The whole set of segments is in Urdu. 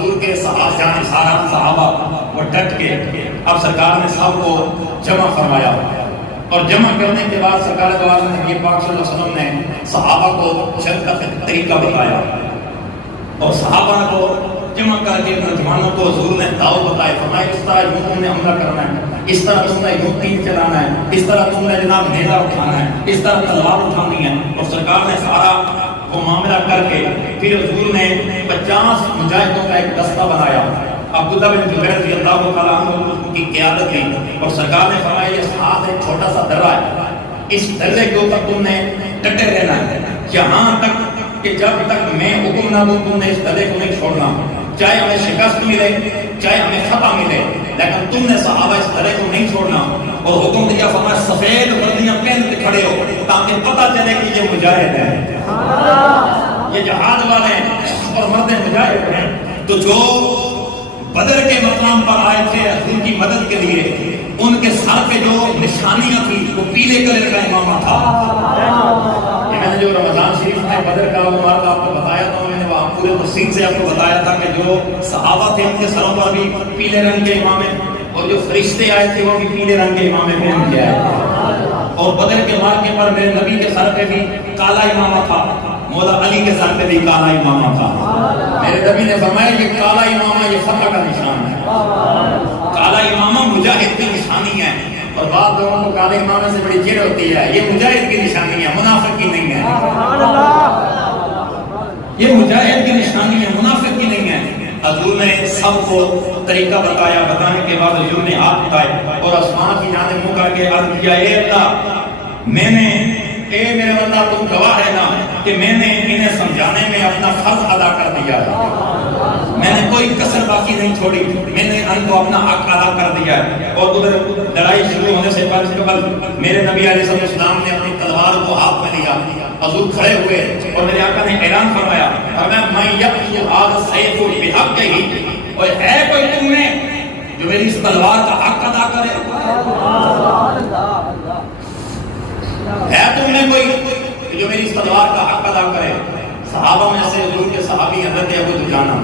حضور کے صحابہ وہ ڈٹ کے اب سرکار نے سب کو جمع فرمایا، اور جمع کرنے کے بعد سرکار دو عالم نبی پاک صلی اللہ علیہ وسلم نے صحابہ کو چل کا طریقہ بتایا، اور صحابہ کو جمع کر کے نوجوانوں کو حضور نے دعوت بتائی، فرمایا اس طرح یوں تم نے حملہ کرنا ہے، اس طرح تم نے یوں تیر چلانا ہے، اس طرح تم نے جناب نیزہ اٹھانا ہے، اس طرح تلوار اٹھانی ہے، اور سرکار نے سارا وہ معاملہ کر کے پھر حضور نے 50 مجاہدوں کا ایک دستہ بنایا، عبداللہ بن زبیر رضی اللہ تعالیٰ عنہ کی قیادت کی، اور سرکار نے فرمایا یہ ساتھ ایک چھوٹا سا درہ ہے، اس درے کے اوپر تم نے ڈٹے رہنا ہے یہاں تک کہ جب تک میں حکم نہ دوں تم نے اس درے کو نہیں چھوڑنا، چاہے ہمیں شکست ملے چاہے ہمیں فتح ملے، لیکن تم نے صحابہ اس درے کو نہیں چھوڑنا، اور حکم دیا فرمایا سفید وردیاں پہن کے کھڑے ہو تاکہ پتہ چلے کہ یہ مجاہد ہیں، یہ جہاد والے ہیں اور مرد مجاہد ہیں۔ تو جو بدر کے مقام پر آئے تھے حضور کی مدد کے لیے، ان کے سر پہ جو نشانیاں تھی وہ پیلے کلر کا امامہ تھا۔ یہ میں نے جو رمضان شریف میں بدر کا واقعہ آپ کو بتایا تھا، میں نے وہاں پورے تفصیل سے آپ کو بتایا تھا کہ جو صحابہ تھے ان کے سروں پر بھی پیلے رنگ کے امامے، اور جو فرشتے آئے تھے وہ بھی پیلے رنگ کے امامے پہن کے آئے، اور بدر کے واقعے پر میرے نبی کے سر پہ بھی کالا امامہ تھا، مولا علی کے سر پہ بھی کالا امامہ تھا۔ میرے نبی نے فرمایا یہ کالا امامہ یہ فتح کا نشان ہے، کالا امامہ مجاہد کی نشانی ہے، اور بعض لوگوں کو کالے امامہ سے بڑی چڑ ہوتی ہے، یہ مجاہد کی نشانی ہے، منافق کی نہیں ہے، یہ مجاہد کی نشانی ہے، منافق کی نہیں ہے۔ حضور نے سب کو طریقہ بتایا، بتانے کے بعد حضور نے ہاتھ اٹھائے اور آسمان کی جانب منہ کر کے عرض کیا، اے اللہ میں نے، اے میرے بندہ تم گواہ ہے نا کہ میں نے انہیں سمجھانے میں اپنا فرض ادا کر دیا ہے، میں نے کوئی کسر باقی نہیں چھوڑی، میں نے ان کو اپنا حق ادا کر دیا ہے۔ اور ادھر لڑائی شروع ہونے سے قبل میرے نبی علیہ السلام نے اپنی تلوار کو ہاتھ میں لیا، حضور کھڑے ہوئے اور میرے آقا نے اعلان فرمایا، میں یقین هذا السیف بحقہ، اور ہے کوئی تم میں جو میری اس تلوار کا حق ادا کرے، ہے تم میں کوئی جو میری اس تلوار کا حق ادا کرے؟ صحابہ میں سے حضور کے صحابی حضرت ابو دجانہ،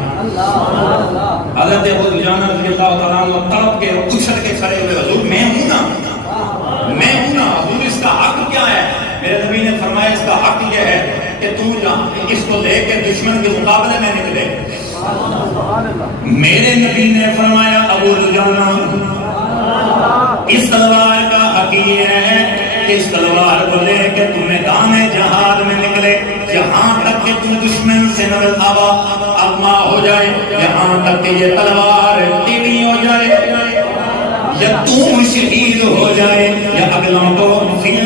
حضرت ابو دجانہ رضی اللہ تعالیٰ عنہ تڑپ کے اچھل کے کھڑے ہوئے، حضور میں ہوں نا، میں ہوں نا، حضور اس کا حق کیا ہے؟ میرے نبی نے فرمایا اس کا حق یہ ہے کہ تم جہاں اس کو لے کے دشمن کے مقابلے میں نکلے۔ میرے نبی نے فرمایا ابو دجانہ اس تلوار کا حق یہ ہے کہ اس تلوار کو لے کے تم میدان جہاد میں نکلے، جہاں تک کہ تم دشمن سے نظر اغما ہو جائے، جہاں تک کہ یہ تلوار ٹیڑھی ہو جائے، یا تم شہید ہو جائے، یا اگلوں کو فی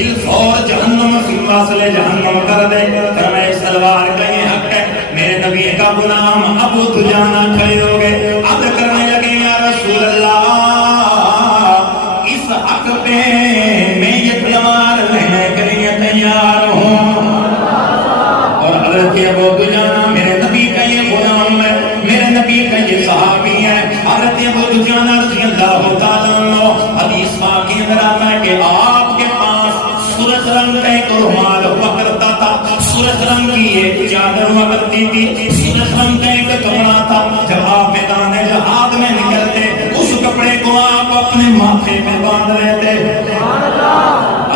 الفور جہنم فی واصل جہنم کر دے۔ فرمایا اس تلوار کا یہ حق ہے۔ میرے نبی کا غلام ابو دجانہ کھڑے ہو گئے، عرض کرنے لگے یا رسول اللہ اس حق پہ میں یہ تلوار لینے کے لیے تیار ہوں۔ اور حضرت ابو دجانہ میرے نبی کا یہ غلام ہے، میرے نبی کا یہ صحابی ہے، حضرت ابو دجانہ رضی اللہ تعالیٰ عنہ حدیث پاک کے اندر آتا ہے کہ آپ کے پاس سرخ رنگ کا ایک رومال ہوا کرتا تھا، سرخ رنگ کی ایک چادر ہوا کرتی تھی، سرخ رنگ کا ایک کپڑا تھا۔ جب آپ میدان جہاد میں نکلتے اس کپڑے کو آپ اپنے ماتھے پہ باندھ لیتے،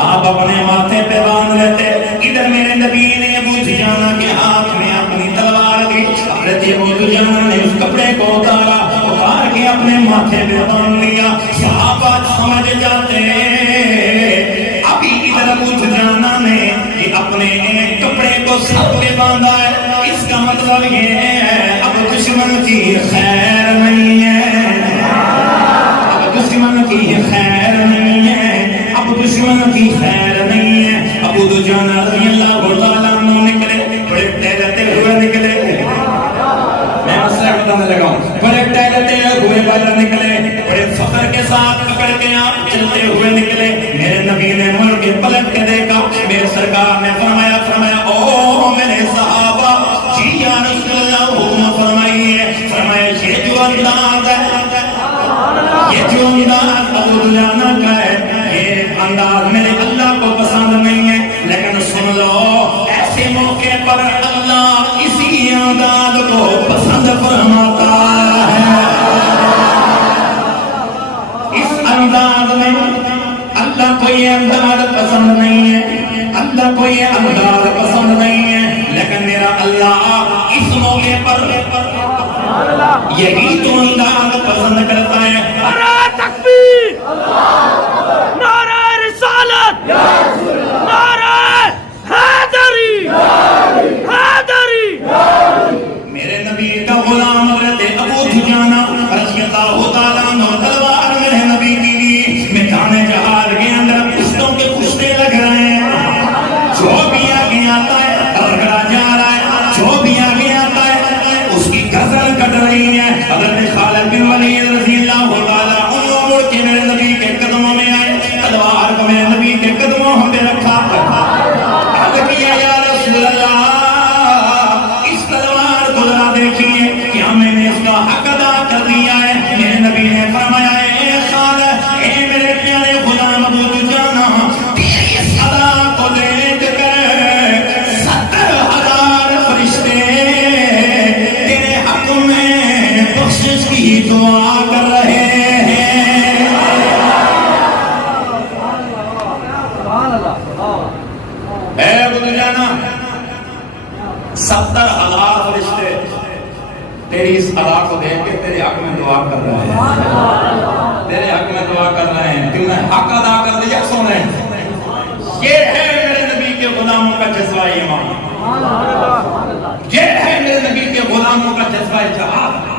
آپ اپنے ماتھے پہ باندھ لیتے۔ ادھر میرے نبی نے ابو دجانہ کے ہاتھ میں اپنی تلوار دی، حضرت ابو دجانہ نے اس کپڑے کو اتارا، اتار کے اپنے ماتھے پہ باندھ لیا۔ صحابہ سمجھ جاتے ابھی ادھر ابو دجانہ نے یہ اپنے ایک کپڑے کو سر پہ باندھا ہے، اس کا مطلب یہ ہے اب دشمن کی خیر نہیں ہے، اب دشمن کی خیر نہیں ہے، اب دشمن کی خیر نہیں ہے۔ ابو دجانہ رضی اللہ تعالیٰ عنہ نکلے، بڑے ٹہلتے ہوئے نکلے، میں مسئلہ بتانے لگا ہوں، بڑے ٹہلتے ہوئے باہر نکلے، بڑے فخر کے ساتھ پکڑ کے آپ چلتے ہوئے نکلے۔ میرے نبی نے مڑ کے پلٹ کے دیکھا، میرے سرکار نے فرمایا او میرے صحابہ جی یا رسول اللہ حکم فرمائیے۔ فرمایا یہ جو انداز ہے، یہ جو انداز ابو دجانہ کا ہے، یہ انداز میرے اللہ کو پسند نہیں ہے، لیکن سن لو ایسے موقع پر اللہ اسی انداز کو پسند فرماتا یہ انداز پسند نہیں ہے، لیکن میرا اللہ اس موقع پر یہی تو انداز پسند کرتا ہے۔ نعرہ تکبیر، نعرہ رسالت، نعرہ حیدری، حیدری۔ میرے نبی کا غلام حضرت ابو دجانہ رضی اللہ تعالیٰ عنہ تلوار میرے نبی کی لی میدان جہاد کے اندر پشتوں کے پشتے لگ رہے ہیں، جو بھی آگے آتا ہے رگڑا جا رہا ہے، جو بھی آگے آتا ہے اس کی گردن کٹ رہی ہے۔ حضرت خالد بن ولید رضی اللہ تعالیٰ عنہ مڑ کے میرے نبی کے قدموں میں آئے، تلوار کو میرے نبی کے قدموں پہ رکھا، عرض کیا یا رسول اللہ اس تلوار کو ذرا دیکھیے کیا میں نے اس کا حق ادا کر دیا ہے؟ میرے نبی نے فرمایا اے خالد، اے میرے پیارے غلام ابو دجانہ، تیری اس ادا کو دیکھ کر 70,000 فرشتے تیرے حق میں بخشش کی دعا کر رہے ہیں۔ اے ابو دجانہ، 70,000 فرشتے تیری اس ادا کو دیکھ کے تیرے حق میں دعا کر رہے ہیں، تیرے حق میں دعا کر رہے ہیں، کیوں نے حق ادا کر دیا سونے۔ یہ ہے میرے نبی کے غلاموں کا جذبہ ایمان، یہ ہے میرے نبی کے غلاموں کا جذبہ جہاد۔